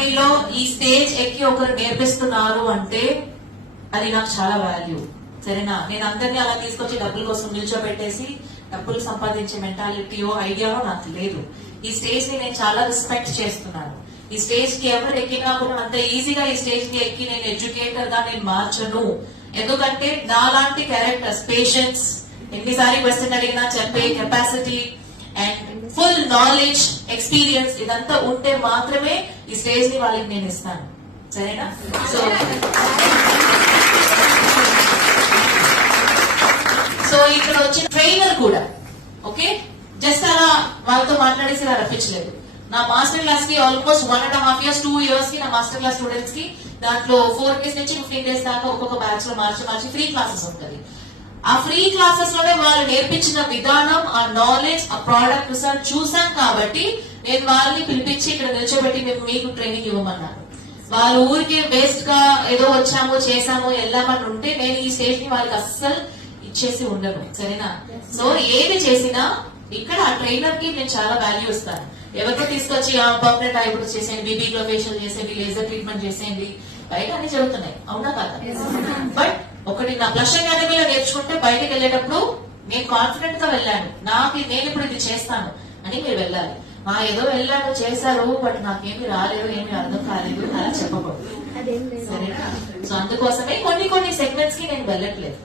అకాడమీలో ఈ స్టేజ్ ఎక్కి ఒకరు నేర్పిస్తున్నారు అంటే అది నాకు చాలా వాల్యూ. సరేనా, నేను అందరినీ అలా తీసుకొచ్చి డబ్బుల కోసం నిల్చోబెట్టేసి డబ్బులు సంపాదించే మెంటాలిటీయో ఐడియాలో నాకు లేదు. ఈ స్టేజ్ ని నేను చాలా రెస్పెక్ట్ చేస్తున్నాను. ఈ స్టేజ్ కి ఎవరు ఎక్కినా కూడా అంత ఈజీగా ఈ స్టేజ్ ని ఎక్కి నేను ఎడ్యుకేటర్ గా నేను మార్చను. ఎందుకంటే నాలాంటి క్యారెక్టర్స్, పేషెన్స్, ఎన్నిసార్లు క్వశ్చన్ అడిగినా చెప్పే capacity and full knowledge, experience ఇదంతా ఉంటే మాత్రమే ఈ స్టేజ్ ని వాళ్ళకి నేను ఇస్తాను. సరేనా? సో ఇక్కడ వచ్చిన ట్రైనర్ కూడా ఓకే, జస్ట్ అలా వాళ్ళతో మాట్లాడేసి ఇలా రప్పించలేదు. నా మాస్టర్ క్లాస్ కి ఆల్మోస్ట్ 1.5 years 2 years కి నా మాస్టర్ క్లాస్ స్టూడెంట్స్ కి దాంట్లో 4 days నుంచి 15 days దాకా ఒక్కొక్క బ్యాచ్ లో మార్చి ఫ్రీ క్లాసెస్ ఉంటుంది. ఆ ఫ్రీ క్లాసెస్ లోనే వాళ్ళు నేర్పించిన విధానం, ఆ నాలెడ్జ్, ఆ ప్రోడక్ట్ రిసల్ట్ చూసాం కాబట్టి నేను వాళ్ళని పిలిపించి ఇక్కడ నిల్చోబెట్టి మేము మీకు ట్రైనింగ్ ఇవ్వమన్నాను. వాళ్ళ ఊరికి వేస్ట్ గా ఏదో వచ్చాము చేసాము వెళ్ళామని ఉంటే నేను ఈ స్టేజ్ ని వాళ్ళకి అస్సలు ఇచ్చేసి ఉండను. సరేనా? సో ఏది చేసినా ఇక్కడ ఆ ట్రైనర్ కి నేను చాలా వాల్యూ ఇస్తాను. ఎవరితో తీసుకొచ్చి పర్మనెంట్ ఐబ్రోస్ చేసేయండి, బీబీ గ్లో ఫేషియల్ చేసేయండి, లేజర్ ట్రీట్మెంట్ చేసేయండి, బయట అన్ని జరుగుతున్నాయి, అవునా కాదా? బట్ ఒకటి నా బ్లష్ అకాడమీలో నేర్చుకుంటే బయటకు వెళ్ళేటప్పుడు నేను కాన్ఫిడెంట్ గా వెళ్ళాను, నేను ఇప్పుడు ఇది చేస్తాను అని మీరు వెళ్ళాలి. ఏదో వెళ్ళాను చేశారు బట్ నాకేమి రాలేదు, ఏమి అర్థం కాలేదు అలా చెప్పకూడదు. సరేనా? సో అందుకోసమే కొన్ని సెగ్మెంట్స్ కి నేను వెళ్ళట్లేదు.